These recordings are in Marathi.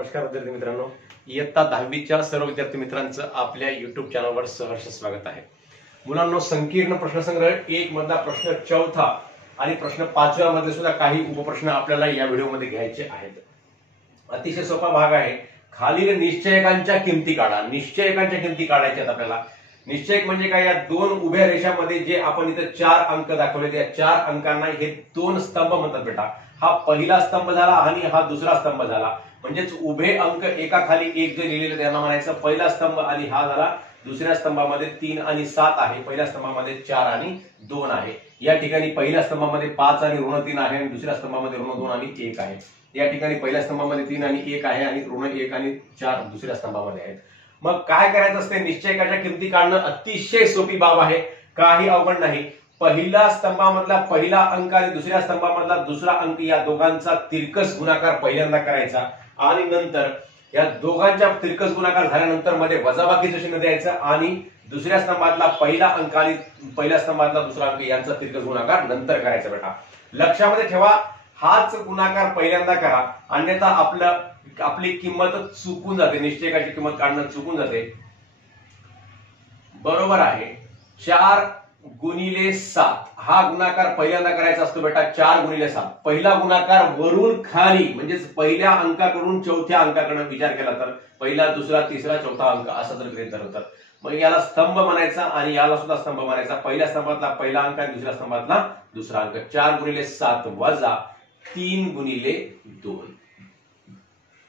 नमस्कार विद्यार्थी मित्रांनो, इयत्ता 10वीच्या सर्व विद्यार्थी मित्रांचं आपल्या युट्यूब चॅनलवर सहर्ष स्वागत आहे। मुलांनो, संकीर्ण प्रश्नसंग्रह 1 मधला प्रश्न 4था आणि प्रश्न 5व्या मध्ये सुद्धा काही उपप्रश्न आपल्याला या व्हिडिओमध्ये घ्यायचे आहेत। अतिशय सोपा भाग आहे। खालील निश्चयकांच्या किमती काढा। निश्चयकांच्या किमती काढायच्या आहेत आपल्याला। निश्चयक म्हणजे काय? या दोन उभ्या रेषांमध्ये जे आपण इथे 4 अंक दाखवले त्या 4 अंकांना हे दोन स्तंभ म्हणतात बेटा। हा पहिला स्तंभ झाला आणि हा दुसरा स्तंभ झाला। म्हणजेच उभे अंक एका खाली एक जे लिहिलेले त्यांना म्हणायचं पहिला स्तंभ आणि हा झाला दुसऱ्या स्तंभामध्ये 3 आणि 7 आहे, पहिल्या स्तंभामध्ये 4 आणि 2 आहे। या ठिकाणी पहिल्या स्तंभामध्ये 5 आणि ऋण 3 आहे आणि दुसऱ्या स्तंभामध्ये ऋण 2 आणि 1 आहे। या ठिकाणी पहिल्या स्तंभामध्ये 3 आणि 1 आहे आणि ऋण 1 आणि 4 दुसऱ्या स्तंभामध्ये आहेत। मग काय करायचं असते? निश्चयकाच्या किमती काढणं अतिशय सोपी बाब आहे, काही अवघड नाही। पहिल्या स्तंभामधला पहिला अंक आणि दुसऱ्या स्तंभामधला दुसरा अंक या दोघांचा तिरकस गुणाकार पहिल्यांदा करायचा आणि नंतर या दोघांच्या तिरकस गुणाकार झाल्यानंतर मध्ये वजाबाकीचं चिन्ह द्यायचं आणि दुसऱ्या स्तंभातला पहिला अंक आणि पहिल्या स्तंभातला दुसरा अंक यांचा तिरकस गुणाकार नंतर करायचा बेटा। लक्षामध्ये ठेवा, हाच गुणाकार पहिल्यांदा करा, अन्यथा आपली किंमत चुकून जाते, निश्चयकाची किंमत काढणं चुकून जाते। बरोबर आहे 4 गुणिले 7 हा गुणाकार पहिल्यांदा करायचा असतो बेटा। 4 गुणिले 7 पहिला गुणाकार वरून खाली म्हणजेच पहिल्या अंकाकडून चौथ्या अंकाकडे विचार केला तर पहिला दुसरा तिसरा चौथा अंक असं जर गृहीत धरलं मग याला स्तंभ म्हणायचा आणि याला सुद्धा स्तंभ म्हणायचा। पहिल्या स्तंभातला पहिला अंक आणि दुसऱ्या स्तंभातला दुसरा अंक। 4 गुणिले 7 वजा 3 गुणिले 2।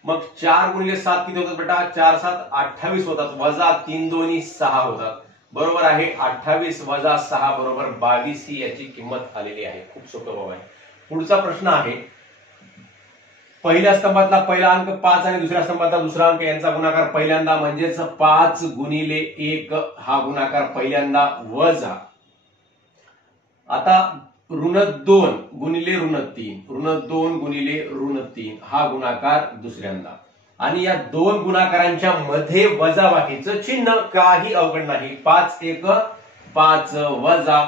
मग 4 गुणिले 7 किती होतात बेटा? 4 7 28 होतात, वजा 3 2 6 होतात। बरोबर आहे 28 वजा 6 बरोबर 22 ही याची किंमत आलेली आहे। खूप सोपं बाब आहे। पुढचा प्रश्न आहे, पहिल्या स्तंभातला पहिला अंक 5 आणि दुसऱ्या स्तंभातला दुसरा अंक यांचा गुणाकार पहिल्यांदा म्हणजेच 5 गुणिले 1 हा गुणाकार पहिल्यांदा वजा आता ऋण 2 गुणिले ऋण 3 ऋण 2 गुणिले ऋण 3 हा गुणाकार दुसऱ्यांदा आणि या दोन गुणाकारांच्या मध्ये वजाबाकीचं चिन्ह, काही अवघड नाही। 5 1 5 वजा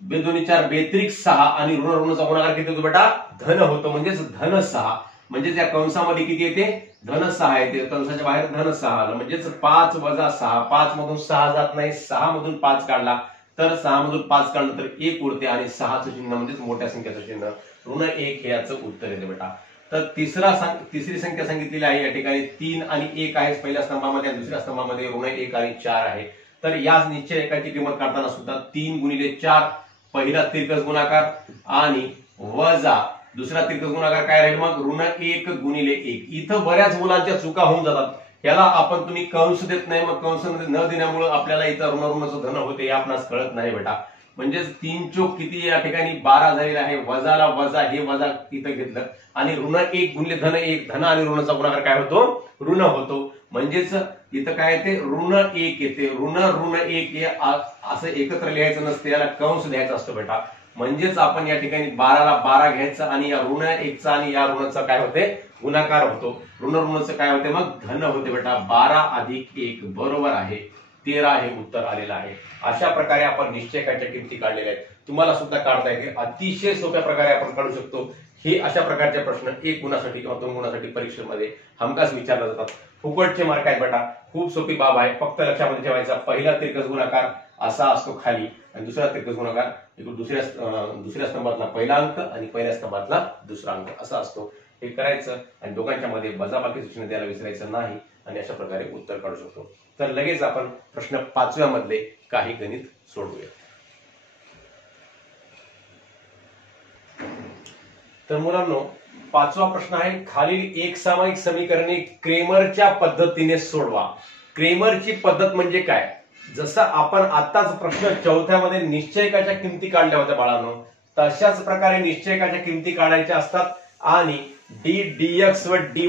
2 2 4 बेत्रिक 6 आणि ऋण ऋणचा गुणाकार किती होतो बेटा? धन होतो, म्हणजेच धन 6। म्हणजेच या कंसामध्ये किती येते? धन 6 येते, कंसाच्या बाहेर धन 6 आलं। म्हणजेच 5 वजा 6, 5 मधून 6 जात नाही, 6 मधून 5 काढला तर 6 मधून 5 काढलं तर 1 उरते आणि 6चं चिन्ह म्हणजेच मोठ्या संख्येचं चिन्ह ऋण 1 हे याचं उत्तर येते बेटा। तर तिसरी संख्या सांगितलेली आहे या ठिकाणी 3 आणि 1 आहे पहिल्या स्तंभामध्ये आणि दुसऱ्या स्तंभामध्ये ऋण 1 आणि 4 आहे। तर या निश्चयकाची किंमत काढताना सुद्धा 3 गुणिले 4 पहिला तिरकस गुणाकार आणि वजा दुसरा तिरकस गुणाकार काय राहील? मग ऋण 1 गुणिले 1। इथं बऱ्याच मुलांच्या चुका होऊन जातात, याला आपण तुम्ही कंस देत नाही, मग कंस न देण्यामुळे आपल्याला इथं ऋण ऋणचं धन होते हे आपणास कळत नाही बेटा। म्हणजेच 3 चोक किती या ठिकाणी 12 झालेला आहे, वजाला वजा हे वजा इथं घेतलं आणि ऋण 1 गुणिले धन 1 धन आणि ऋणचा गुणाकार काय होतो? ऋण होतो। म्हणजेच इथं काय येते? ऋण 1 येते। ऋण 1 हे असं एकत्र लिहायचं नसते, याला कंस द्यायचा असतो बेटा। म्हणजेच आपण या ठिकाणी 12 ला 12 घ्यायचं आणि या ऋण 1 चा आणि या ऋणचा काय होते? गुणाकार होतो। ऋण ऋणचं काय होते? मग धन होते बेटा। 12 अधिक 1 बरोबर आहे 13 हे उत्तर आलेलं आहे। अशा प्रकारे आपण निश्चयकाच्या किमती काढलेल्या आहेत, तुम्हाला सुद्धा काढता येते। अतिशय सोप्या प्रकारे आपण काढू शकतो। हे अशा प्रकारचे प्रश्न 1 गुणासाठी किंवा 2 गुणासाठी परीक्षेमध्ये हमखास विचारले जातात। फुकटचे मार्क आहेत बेटा, खूप सोपी बाब आहे। फक्त लक्षामध्ये ठेवायचा पहिला तिरकस गुणाकार असा असतो खाली आणि दुसरा तिरकस गुणाकार दुसऱ्या स्तंभातला पहिला अंक आणि पहिल्या स्तंभातला दुसरा अंक असा असतो। हे करायचं आणि दोघांच्या मध्ये वजाबाकीचं चिन्ह द्यायला विसरायचं नाही आणि अशा प्रकारे उत्तर काढू शकतो। तर लगेच आपण प्रश्न 5व्या मधले काही गणित सोडवूया। तर मुलांनो, 5वा प्रश्न आहे, खालील एक सामायिक समीकरणे क्रेमरच्या पद्धतीने सोडवा। क्रेमरची पद्धत म्हणजे काय? जसं आपण आताच प्रश्न 4थ्या मध्ये निश्चयकाच्या किमती काढल्या होत्या बाळांनो, तशाच प्रकारे निश्चयकाच्या किमती काढायच्या असतात आणि dx व dy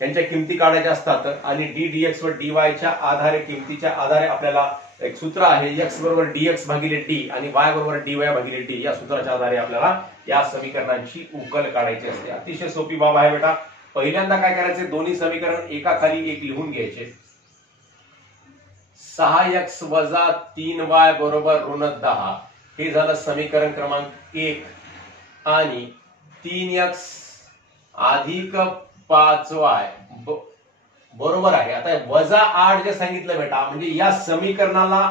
यांच्या किमती काढायच्या असतात आणि dx व dy च्या आधारे किमतीच्या आधारे आपल्याला एक सूत्र आहे x बरोबर dx भागिले d आणि y बरोबर dy भागिले d। या सूत्राच्या आधारे आपल्याला या समीकरणांची उकल काढायची असते। अतिशय सोपी बाब आहे बेटा। पहिल्यांदा काय करायचे? दोन्ही समीकरण एका खाली एक लिहून घ्यायचे। 6x वजा 3y बरोबर ऋण 10 हे झालं समीकरण क्रमांक 1 आणि 3x अधिक 5y बरोबर आहे. आता वजा 8 जे सांगितलं बेटा, म्हणजे या समीकरणाला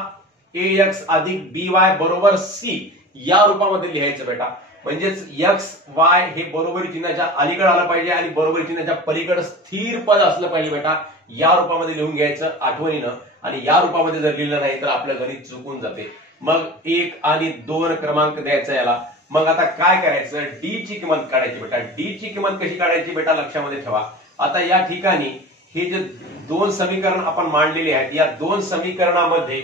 ax अधिक by बरोबर c या रूपामध्ये लिहायचं बेटा. म्हणजेच एक्स वाय हे बरोबरी चिन्हाच्या अलीकडे आलं पाहिजे आणि बरोबरी चिन्हाच्या पलीकडे स्थिर पद असलं पाहिजे बेटा. या रूपामध्ये लिहून घ्यायचं आठवणीनं, आणि या रूपामध्ये जर लिहिलं नाही तर आपलं गणित चुकून जाते. मग 1 आणि 2 क्रमांक द्यायचा याला. मग आता काय करायचं, डी ची किंमत काढायची बेटा. डी ची किंमत कशी काढायची बेटा, लक्षामध्ये ठेवा. आता या ठिकाणी हे जे दोन समीकरण आपण मांडलेले आहेत, या दोन समीकरणामध्ये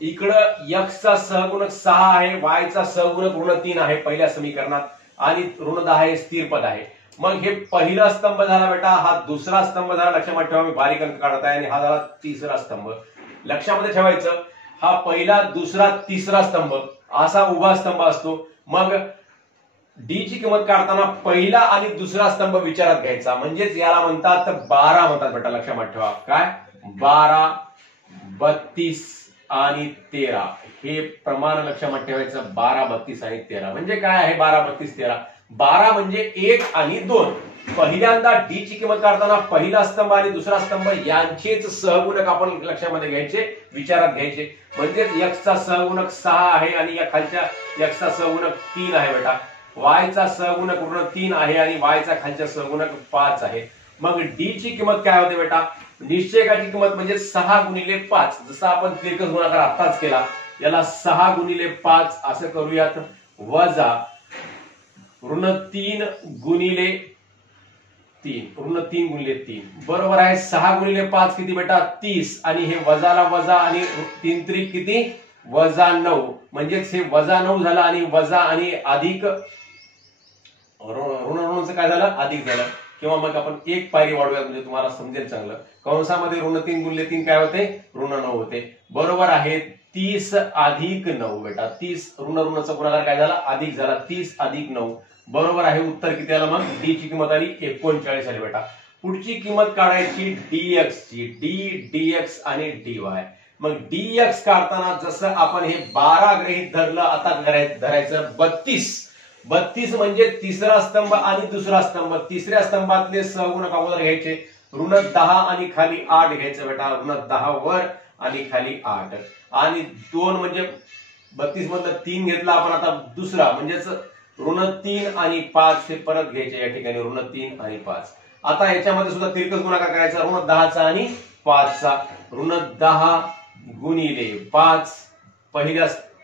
इकडं x चा सहगुणक 6 आहे, y चा सहगुणक ऋण 3 आहे पहिल्या समीकरणात, आणि ऋण 10 हे स्थिर पद आहे. मग हे पहिला स्तंभ झाला बेटा, हा दुसरा स्तंभ झाला. लक्षामध्ये ठेवा, मी बारीक अंक काढत आहे. आणि हा झाला तिसरा स्तंभ. लक्षामध्ये ठेवायचं, हा पहिला दुसरा तिसरा स्तंभ असा उभा स्तंभ असतो. मग डी ची किंमत काढताना पहिला आणि दुसरा स्तंभ विचारात घ्यायचा. म्हणजेच याला म्हणतात 12 म्हणतात बेटा. लक्षामध्ये ठेवा, काय 12, 32 आणि 13 हे प्रमाण लक्षामध्ये ठेवायचं. 12, 32 आणि 13 म्हणजे काय आहे 12, 32, 13. 12 म्हणजे 1 आणि 2. पहिल्यांदा डी ची किंमत काढताना पहिला स्तंभ आणि दुसरा स्तंभ यांचेच सहगुणक आपण लक्षामध्ये घ्यायचे, विचारात घ्यायचे. म्हणजेच x चा सहगुणक 6 आहे आणि या खालच्या x चा सहगुणक 3 आहे बेटा. y चा सहगुणक ऋण 3 आहे आणि y चा खालच्या सहगुणक 5 आहे. मग डी ची किंमत काय होते बेटा, निश्चयकाची किंमत म्हणजे 6 गुणिले 5. जसा आपण तिरकस गुणाकार आत्ताच केला, याला 6 गुणिले 5 असं करूयात, वजा ऋण 3 गुणिले 3, ऋण 3 गुणिले 3 बरोबर आहे. 6 गुणिले 5 किती बेटा 30, आणि हे वजाला वजा आणि 3 त्रिक किती वजा 9. म्हणजेच हे वजा 9 झालं, आणि वजा आणि अधिक ऋण काय झालं, अधिक झालं. किंवा मग आपण एक पायरी वाढूया, म्हणजे तुम्हाला समजेल चांगलं. कंसामध्ये ऋण 3 गुणिले 3 काय होते, ऋण 9 होते. बरोबर आहे. 30 अधिक 9 बेटा. 30 ऋण ऋणचा गुणाकार काय झाला, अधिक झाला. 30 अधिक 9 बरोबर आहे. उत्तर किती आलं, मग डी ची किंमत आली 39 आली बेटा. पुढची किंमत काढायची dx ची. dx आणि dy. मग dx काढताना जसं आपण हे 12 गृहीत धरलं, आता धरायचं 32. 32 म्हणजे तिसरा स्तंभ आणि दुसरा स्तंभ. तिसऱ्या स्तंभातले सहगुणक अगोदर घ्यायचे. ऋण 10 आणि खाली 8 घ्यायचं बेटा. ऋण 10 वर आणि खाली 8. आणि 2 म्हणजे 32 मधलं 3 घेतला आपण आता दुसरा, म्हणजेच ऋण 3 आणि 5 हे परत घ्यायचे या ठिकाणी. ऋण 3 आणि 5. आता याच्यामध्ये सुद्धा तिरकस गुणाकार करायचा. ऋण 10चा आणि 5चा. ऋण 10 गुणिले 5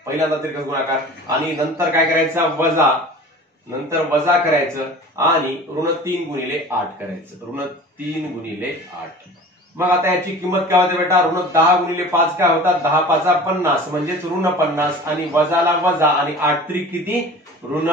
पहिल्यांदा तिरकस गुणाकार, आणि नंतर काय करायचं, वजा. नंतर वजा करायचं आणि ऋण 3 गुणिले 8 करायचं. ऋण 3 गुणिले 8. मग आता याची किंमत काय होते बेटा, ऋण 10 गुणिले 5 काय होतात, 10 5 50, म्हणजेच ऋण 50, आणि वजाला वजा आणि 8 त्रिक किती ऋण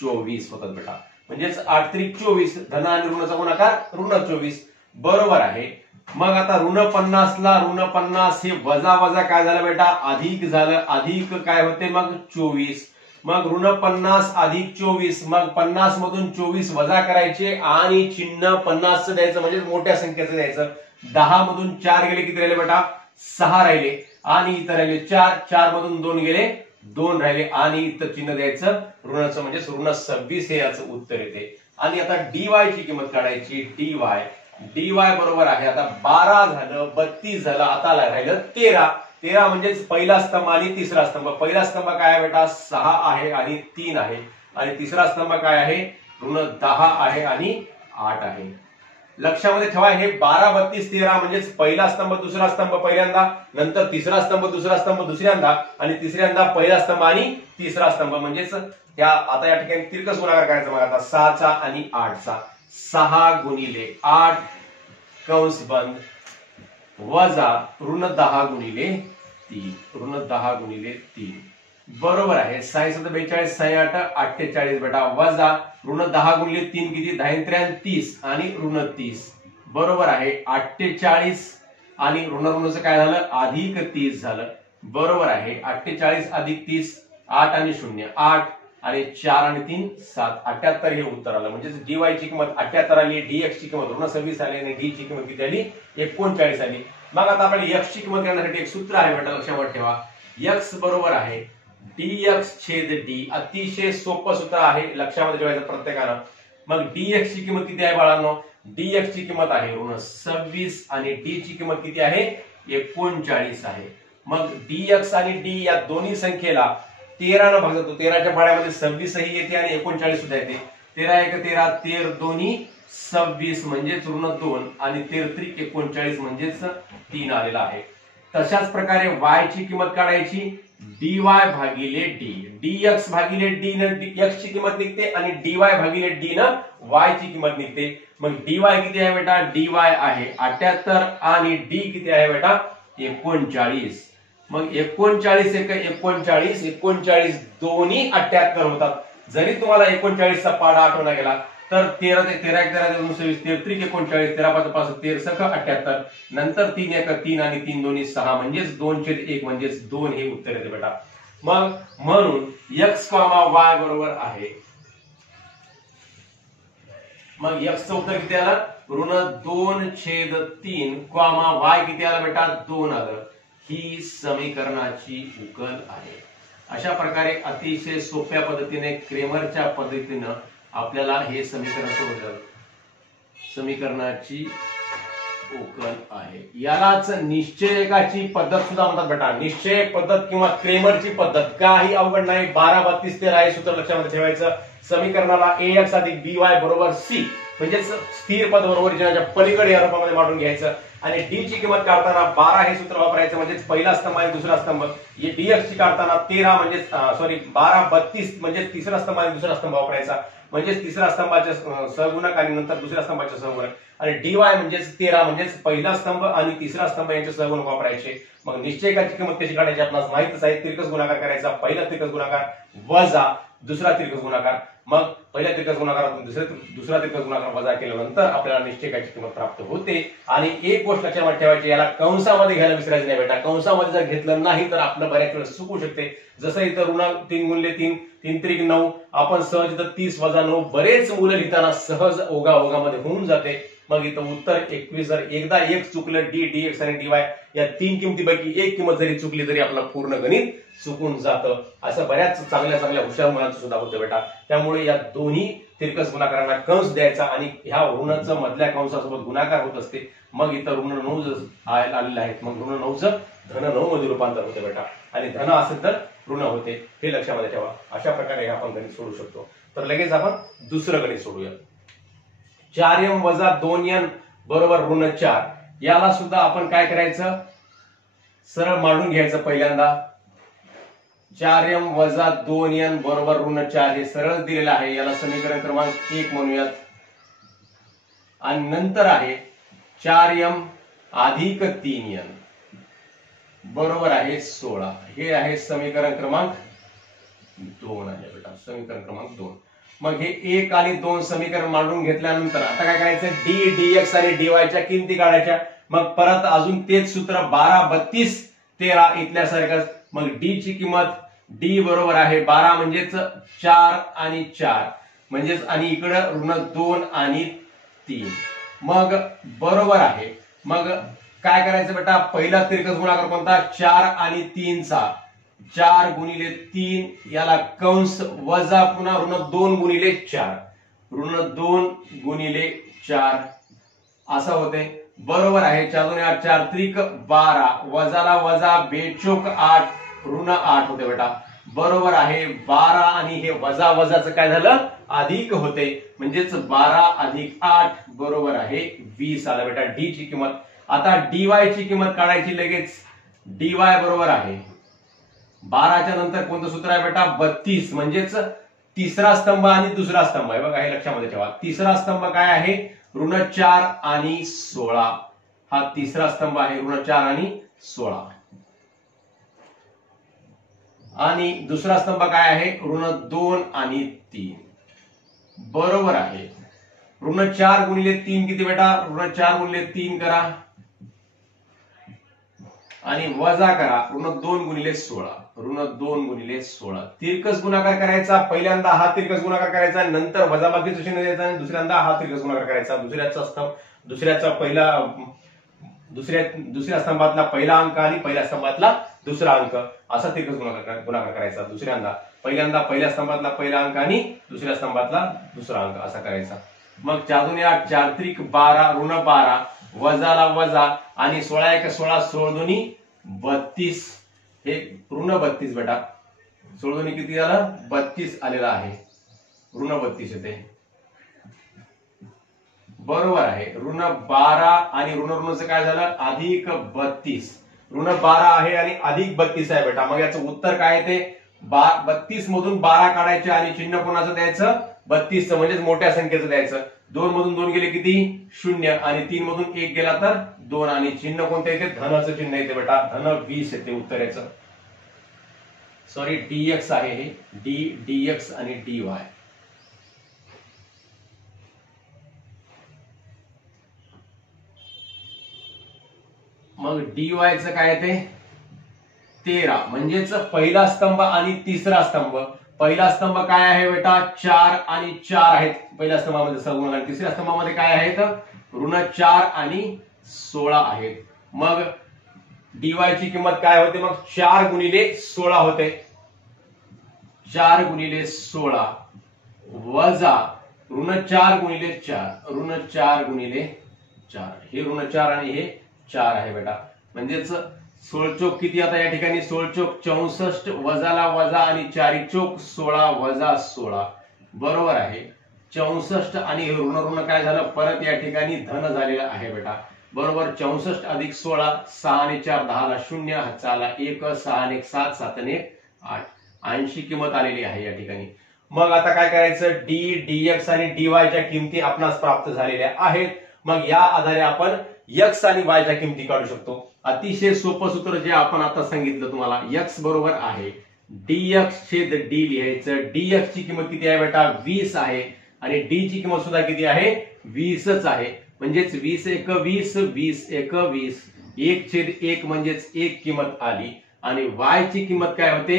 24 होतात बेटा. म्हणजेच 8 त्रिक 24, धन आणि ऋणाचा गुणाकार ऋण 24 बरोबर आहे. मग आता ऋण 50 ला ऋण 50 हे वजा वजा काय झालं बेटा, अधिक झालं. अधिक काय होते मग 24. मग ऋण 50 अधिक 24, मग 50 मधून 24 वजा करायचे आणि चिन्ह 50चं द्यायचं, म्हणजे मोठ्या संख्येचं द्यायचं. 10 मधून 4 गेले, किती राहिले बेटा 6 राहिले, आणि इथं राहिले 4. 4 मधून 2 गेले, 2 राहिले, आणि इथं चिन्ह द्यायचं ऋणाचं, म्हणजे ऋण 26 हे याचं उत्तर येते. आणि आता dy ची किंमत काढायची. dy बरोबर आहे. आता 12 झालं, 32 झालं, आता राहिलं 13. 13 म्हणजेच पहिला स्तंभ आणि तिसरा स्तंभ. पहिला स्तंभ काय आहे बेटा 6 आहे आणि 3 आहे, आणि तिसरा स्तंभ काय आहे ऋण 10 आहे आणि 8 आहे. लक्षामध्ये ठेवा, हे 12 32 13 म्हणजेच पहिला स्तंभ दुसरा स्तंभ पहिल्यांदा, नंतर तिसरा स्तंभ दुसरा स्तंभ दुसऱ्यांदा, आणि तिसऱ्यांदा पहिला स्तंभ आणि तिसरा स्तंभ. म्हणजेच या आता या ठिकाणी तिरकस गुणाकार करायचा. मग आता 6चा आणि 8चा. 6 गुणिले 8 कंस बंद, वजा ऋण 10 गुणिले 3. ऋण 10 गुणिले 3 बरोबर आहे. 6 7 42, 6 8 48 बेटा, वजा ऋण 10 गुणिले 3 किती 10 3 30, आणि ऋण 30 बरोबर आहे. 48 आणि ऋण ऋणचं काय झालं, अधिक 30 झालं बरोबर आहे. 48 अधिक 30, 8 आणि 0 8, आणि 4 आणि 3 7, 78 हे उत्तर आलं. म्हणजे dy ची किंमत 78 आली, dx ची किंमत ऋण 26 आली, आणि d ची किंमत किती आली 39 आली. मग आता आपल्याला x ची किंमत काढण्यासाठी एक सूत्र आहे बेटा, लक्षात ठेवा. x बरोबर आहे dx छेद d. अतिशय सोपं सूत्र आहे, लक्षामध्ये ठेवायचं प्रत्येकानं. मग dx ची किंमत किती आहे बाळांनो, dx ची किंमत आहे ऋण 26 आणि d ची किंमत किती आहे 39 आहे। मग dx आणि d या दोन्ही संख्येला 13 ने भाग जातो, 13च्या पाड्यामध्ये 26 ही येते आणि 39 सुद्धा येते। 13 1 13, 13 दोन्ही 26 म्हणजेच ऋण 2 आणि 13 त्रिक 39 म्हणजेच 3 आलेला आहे। तशाच प्रकारे y ची किंमत काढायची dy भागिले d, dx भागिले d न x ची किंमत निघते आणि dy भागिले d न y ची किंमत निघते। मग dy किती आहे बेटा, dy आहे 78 आणि d किती आहे बेटा 39। मग 39 1 39, 39 दोन्ही 78 होतात। जरी तुम्हाला 39 चा पाडा आठवला गेला तर 13 1 13 26, 13 त्रिक 39, 13 5 5 13 सख 78, नंतर 3 1 3 आणि 3 दोन्ही 6 म्हणजेच 2/1 म्हणजेच 2 हे उत्तर येते बेटा। मग म्हणून x, y बरोबर आहे, मग x चं उत्तर किती आलं ऋण 2/3, y किती आला बेटा 2 आलं। ही समीकरणाची उकल आहे। अशा प्रकारे अतिशय सोप्या पद्धतीने क्रेमरच्या पद्धतीने आपल्याला हे समीकरण सोडवलं, समीकरणाची उकल आहे। यालाच निश्चयकाची पद्धत सुद्धा म्हणतात बेटा, निश्चयक पद्धत किंवा क्रेमरची पद्धत। काही अवघड नाही, 12 32 13 हे सूत्र लक्षात ठेवायचं। समीकरणाला ax अधिक by बरोबर c म्हणजे स्थिर पद बरोबर पलीकडे या रूपामध्ये मांडून घ्यायचं आणि d ची किंमत काढताना 12 हे सूत्र वापरायचं म्हणजे पहिला स्तंभ आणि दुसरा स्तंभ। हे dx ची काढताना 13 म्हणजे 12 32 म्हणजे तिसरा स्तंभ आणि दुसरा स्तंभ वापरायचा म्हणजे तिसरा स्तंभाचे सहगुणक आणि नंतर दुसऱ्या स्तंभाचे सहगुणक आणि dy म्हणजे 13 म्हणजे पहिला स्तंभ आणि तिसरा स्तंभ यांचे सहगुणक वापरायचे। मग निश्चयकाची किंमत कशी काढायची आपल्याला माहितच आहे, तिरकस गुणाकार करायचा, पहिला तिरकस गुणाकार वजा दुसरा तिरकस गुणाकार, मग पहिल्या तिरकस गुणाकारातून दुसरा तिरकस गुणाकार वजा केल्यानंतर आपल्याला निश्चयकाची किंमत प्राप्त होते। आणि एक गोष्ट लक्षात ठेवायची, याला कंसामध्ये घ्यायला विसरायचं नाही बेटा, कंसामध्ये जर घेतलं नाही तर आपलं बऱ्याच वेळेस चुकू शकते। जसं इथं ऋण 3 गुणिले 3 3 त्रिक 9, आपण सहज इथं 30 वजा 9 बरेच मुलं लिहिताना सहज ओघामध्ये होऊन जाते। मग इथं उत्तर 21, जर एकदा एक चुकलं d dx आणि dy या तीन किमतीपैकी एक किंमत जरी चुकली तरी आपलं पूर्ण गणित चुकून जातं। असं बऱ्याच चांगल्या हुशार मुलांचं सुद्धा होतं बेटा। त्यामुळे या दोन्ही तिरकस गुणाकारांना कंस द्यायचा आणि ह्या ऋणाचं मधल्या कंसासोबत गुणाकार होत असते। मग इथं ऋण 9 आलेले आहेत, मग ऋण 9चं धन 9 मध्ये रूपांतर होते बेटा आणि धन असेल तर ऋण होते, हे लक्षामध्ये ठेवा। अशा प्रकारे आपण गणित सोडू शकतो। तर लगेच आपण दुसरं गणित सोडूया। 4m वजा 2n बरोबर ऋण 4, याला सुद्धा आपण काय करायचं, सरळ मांडून घ्यायचं। पहिल्यांदा 4m वजा 2n बरोबर ऋण 4 हे सरळ दिलेलं आहे, याला समीकरण क्रमांक 1 म्हणूयात। आणि नंतर आहे 4m अधिक 3n बरोबर आहे 16, हे आहे समीकरण क्रमांक 2 आहे बेटा, समीकरण क्रमांक 2। मग हे 1 आणि 2 समीकरण मांडून घेतल्यानंतर आता काय करायचं, d dx आणि dy च्या किमती काढायच्या। मग परत अजून तेच सूत्र 12 32 13 इथल्या सारखंच। मग d ची किंमत d बरोबर आहे 12 म्हणजेच 4 आणि 4 म्हणजेच आणि इकडे ऋण 2 आणि 3, मग बरोबर आहे। मग काय करायचं बेटा, पहिला तिरकस गुणाकार कोणता 4 आणि 3 चा, 4 गुणिले 3 याला कंस वजा पुन्हा ऋण 2 गुणिले 4, ऋण 2 गुणिले 4 असं होते। बरोबर आहे 4 2 8 4 त्रिक 12 वजाला वजा बेचोक 8 ऋण 8 होते बेटा। बरोबर आहे 12 आणि हे वजा वजाचं काय झालं अधिक होते म्हणजेच 12 अधिक 8 बरोबर आहे 20 आलं बेटा d ची किंमत। आता dy ची किंमत काढायची लगेच। dy बरोबर आहे 12 च्या नंतर कोणतं सूत्र आहे बेटा 32 म्हणजेच तिसरा स्तंभ आणि दुसरा स्तंभ आहे बघा, हे लक्षामध्ये ठेवा। तिसरा स्तंभ काय आहे ऋण 4 आणि 16, हा तिसरा स्तंभ आहे ऋण 4 आणि 16 आणि दुसरा स्तंभ काय आहे ऋण 2 आणि 3 बरोबर आहे। ऋण 4 गुणिले 3 किती बेटा, ऋण 4 गुणिले 3 करा आणि वजा करा ऋण 2 गुणिले 16, ऋण 2 गुणिले 16। तिरकस गुणाकार करायचा, पहिल्यांदा हा तिरकस गुणाकार करायचा, नंतर वजाबाकीचं चिन्ह द्यायचं आणि दुसऱ्यांदा हा तिरकस गुणाकार करायचा। दुसऱ्या स्तंभातला पहिला अंक आणि पहिल्या स्तंभातला दुसरा अंक असा तिरकस गुणाकार करायचा। दुसऱ्यांदा पहिल्यांदा पहिल्या स्तंभातला पहिला अंक आणि दुसऱ्या स्तंभातला दुसरा अंक असा करायचा। मग 4 दूनी 8, 4 त्रिक 12, ऋण 12, वजाला वजा आणि 16 एक 16, 16 दूनी 32, हे ऋण 32 बेटा. 16 दूनी किती झालं? 32 आलेला आहे. ऋण 32 येते. बरोबर आहे. ऋण 12 आणि ऋण ऋणचं काय झालं? अधिक 32. ऋण 12 आहे आणि अधिक 32 आहे बेटा. मग याचं उत्तर काय येते? 32 मधून 12 काढायचे आणि चिन्ह कोणाचं द्यायचं? 32चं, म्हणजेच मोठ्या संख्येचं द्यायचं. 2 मधून 2 गेले किती? 0 आणि 3 मधून 1 गेला तर 2 आणि चिन्ह कोणतं येते? धनाचं चिन्ह येते बेटा. धन 20 येते उत्तर याचं. सॉरी, dx आहे हे. dx आणि dy. मग dy काय येते? 13, म्हणजेच पहिला स्तंभ आणि तिसरा स्तंभ. पहिला स्तंभ काय आहे बेटा? 4 आणि 4 आहेत पहिल्या स्तंभामध्ये सगुणक, आणि तिसऱ्या स्तंभामध्ये काय आहेत? ऋण 4 आणि 16 आहेत. मग dy ची किंमत काय होते? मग 4 गुणिले 16 होते. 4 गुणिले 16 वजा ऋण 4 गुणिले 4, ऋण 4 गुणिले 4. हे ऋण 4 आणि हे 4 आहे बेटा. म्हणजेच 16 चोक किती आता या ठिकाणी? 16 चोक 64, वजाला वजा आणि 4 चोक 16 वजा 16. बरोबर आहे. 64 आणि ऋण ऋण काय झालं? परत या ठिकाणी धन झालेलं आहे बेटा. बरोबर. 64 अधिक 16, 6 आणि 4 10 ला 0, हातचा आला 1, 6 आणि 1 7, 7 आणि 1 8. 80 किंमत आलेली आहे या ठिकाणी. मग आता काय करायचं? dx आणि dy च्या किमती आपणास प्राप्त झालेल्या आहेत. मग या आधारे आपण x आणि y च्या किमती काढू शकतो. अतिशय सोपं सूत्र जे आपण आता सांगितलं तुम्हाला. x बरोबर आहे dx छेद d लिहायचं. dx ची किंमत किती आहे बेटा? 20 आहे आणि d ची किंमत सुद्धा किती आहे? 20च आहे. म्हणजेच 20 एक 20, 20 एक 20, 1 छेद 1 म्हणजेच 1 किंमत आली. आणि y ची किंमत काय होते?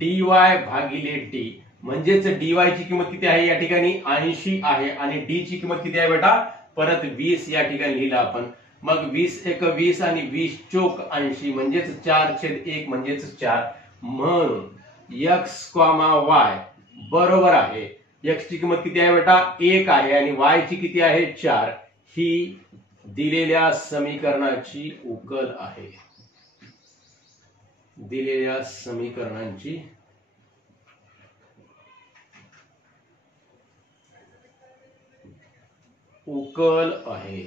dy भागिले d. म्हणजेच dy ची किंमत किती आहे या ठिकाणी? 80 आहे आणि d ची किंमत किती आहे बेटा? परत 20 या ठिकाणी लिहिलं आपण. मग 20 एक 20 आणि 20 चोक 80 म्हणजेच 4 छेद 1 म्हणजेच 4. म्हणून x, y बरोबर आहे. x ची किंमत किती आहे बेटा? 1 आहे आणि y ची किती आहे? 4. ही दिलेल्या समीकरणाची उकल आहे. दिलेल्या समीकरणांची उकल आहे.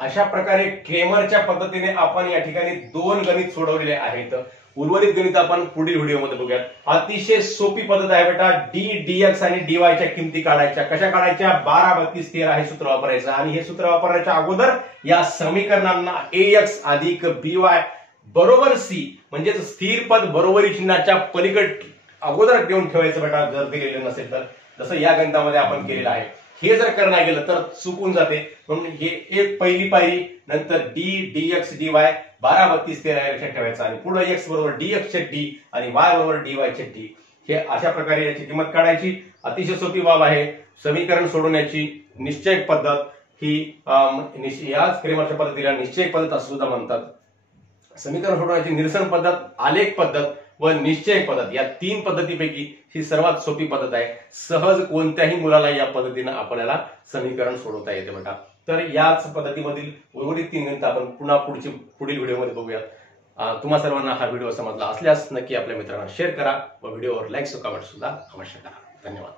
अशा प्रकारे क्रेमरच्या पद्धतीने आपण या ठिकाणी 2 गणित सोडवलेले आहेत. उर्वरित गणित आपण पुढील व्हिडिओमध्ये बघूयात. अतिशय सोपी पद्धत आहे बेटा. dx आणि dy च्या किमती काढायच्या. कशा काढायच्या? 12 32 13 हे सूत्र वापरायचं. आणि हे सूत्र वापरण्याच्या अगोदर या समीकरणांना ax अधिक by बरोबर c म्हणजेच स्थिर पद बरोबरी चिन्हाच्या पलीकडे अगोदर घेऊन ठेवायचं बेटा, जर दिलेलं नसेल तर. जसं या गणितामध्ये आपण केलेलं आहे. हे जर करण्यात गेलं तर चुकून जाते. म्हणून हे एक पहिली पायरी. नंतर dx dy 12 32 13 लक्षात ठेवायचं आणि पुढे x बरोबर dx छेद d आणि y बरोबर dy छेद d. हे अशा प्रकारे याची किंमत काढायची. अतिशय सोपी बाब आहे. समीकरण सोडवण्याची निश्चयक पद्धत ही याच क्रेमरच्या पद्धतीला निश्चयक पद्धत असं सुद्धा म्हणतात. समीकरण सोडवण्याची निरसन पद्धत, आलेख पद्धत व निश्चयक पद्धत या 3 पद्धतीपैकी ही सर्वात सोपी पद्धत आहे. सहज कोणत्याही मुलाला या पद्धतीने आपल्याला समीकरण सोडवता येते बेटा. तर याच पद्धतीमधील उर्वरित 3 गणित आपण पुढील व्हिडिओमध्ये बघूया. तुम्हा सर्वांना हा व्हिडिओ समजला असल्यास नक्की आपल्या मित्रांना शेअर करा व व्हिडिओवर लाईक व कमेंट सुद्धा अवश्य करा. धन्यवाद.